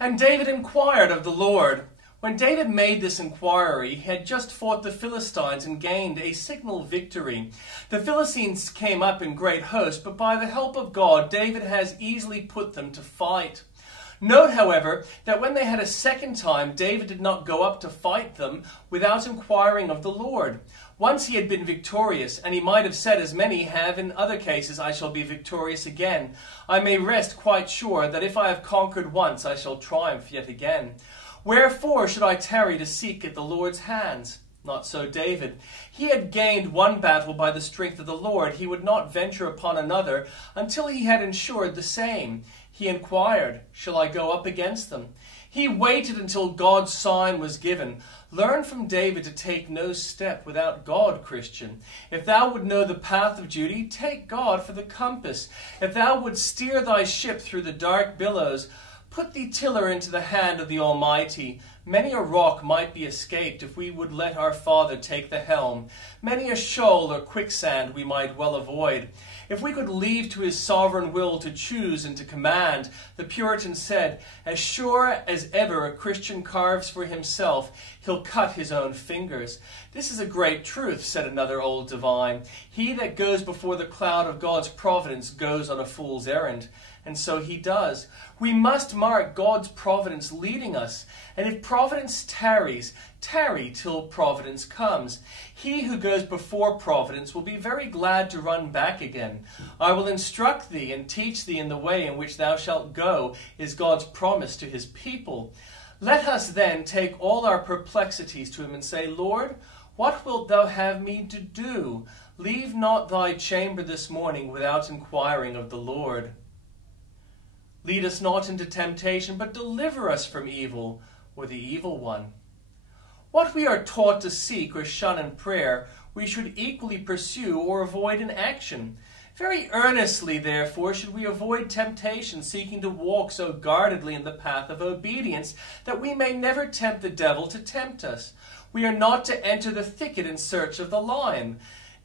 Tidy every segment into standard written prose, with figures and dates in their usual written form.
And David inquired of the Lord. When David made this inquiry, he had just fought the Philistines and gained a signal victory. The Philistines came up in great host, but by the help of God, David has easily put them to flight. Note, however, that when they had a second time, David did not go up to fight them without inquiring of the Lord. Once he had been victorious, and he might have said, as many have in other cases, I shall be victorious again. I may rest quite sure that if I have conquered once, I shall triumph yet again. Wherefore should I tarry to seek at the Lord's hands? Not so David. He had gained one battle by the strength of the Lord. He would not venture upon another until he had ensured the same. He inquired, shall I go up against them? He waited until God's sign was given. Learn from David to take no step without God, Christian. If thou would know the path of duty, take God for the compass. If thou would steer thy ship through the dark billows, put the tiller into the hand of the Almighty. Many a rock might be escaped if we would let our Father take the helm. Many a shoal or quicksand we might well avoid. If we could leave to his sovereign will to choose and to command, the Puritan said, as sure as ever a Christian carves for himself, he'll cut his own fingers. This is a great truth, said another old divine. He that goes before the cloud of God's providence goes on a fool's errand. And so he does. We must mark God's providence leading us. And if providence tarries, tarry till providence comes. He who goes before providence will be very glad to run back again. I will instruct thee and teach thee in the way in which thou shalt go, is God's promise to his people. Let us then take all our perplexities to him and say, Lord, what wilt thou have me to do? Leave not thy chamber this morning without inquiring of the Lord. Lead us not into temptation, but deliver us from evil, or the evil one. What we are taught to seek or shun in prayer, we should equally pursue or avoid in action. Very earnestly, therefore, should we avoid temptation, seeking to walk so guardedly in the path of obedience that we may never tempt the devil to tempt us. We are not to enter the thicket in search of the lion.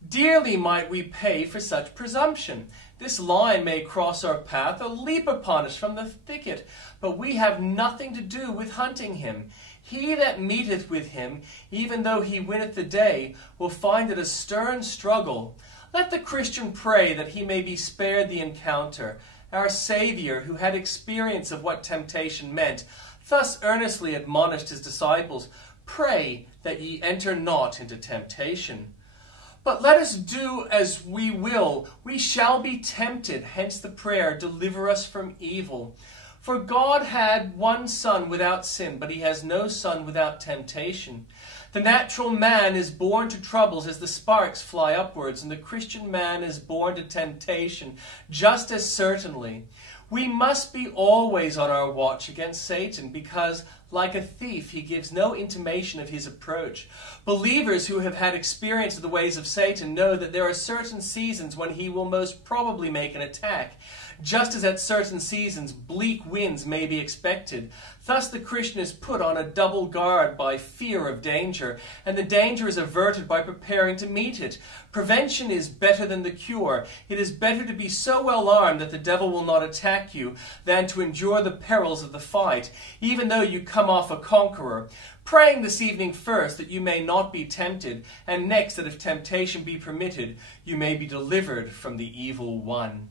Dearly might we pay for such presumption. This lion may cross our path or leap upon us from the thicket, but we have nothing to do with hunting him. He that meeteth with him, even though he winneth the day, will find it a stern struggle. Let the Christian pray that he may be spared the encounter. Our Saviour, who had experience of what temptation meant, thus earnestly admonished his disciples, pray that ye enter not into temptation. But let us do as we will, we shall be tempted. Hence the prayer, deliver us from evil. For God had one Son without sin, but he has no Son without temptation. The natural man is born to troubles as the sparks fly upwards, and the Christian man is born to temptation just as certainly. We must be always on our watch against Satan because, like a thief, he gives no intimation of his approach. Believers who have had experience of the ways of Satan know that there are certain seasons when he will most probably make an attack, just as at certain seasons bleak winds may be expected. Thus the Christian is put on a double guard by fear of danger, and the danger is averted by preparing to meet it. Prevention is better than the cure. It is better to be so well armed that the devil will not attack you than to endure the perils of the fight, even though you come off a conqueror. Praying this evening first that you may not be tempted, and next that if temptation be permitted, you may be delivered from the evil one.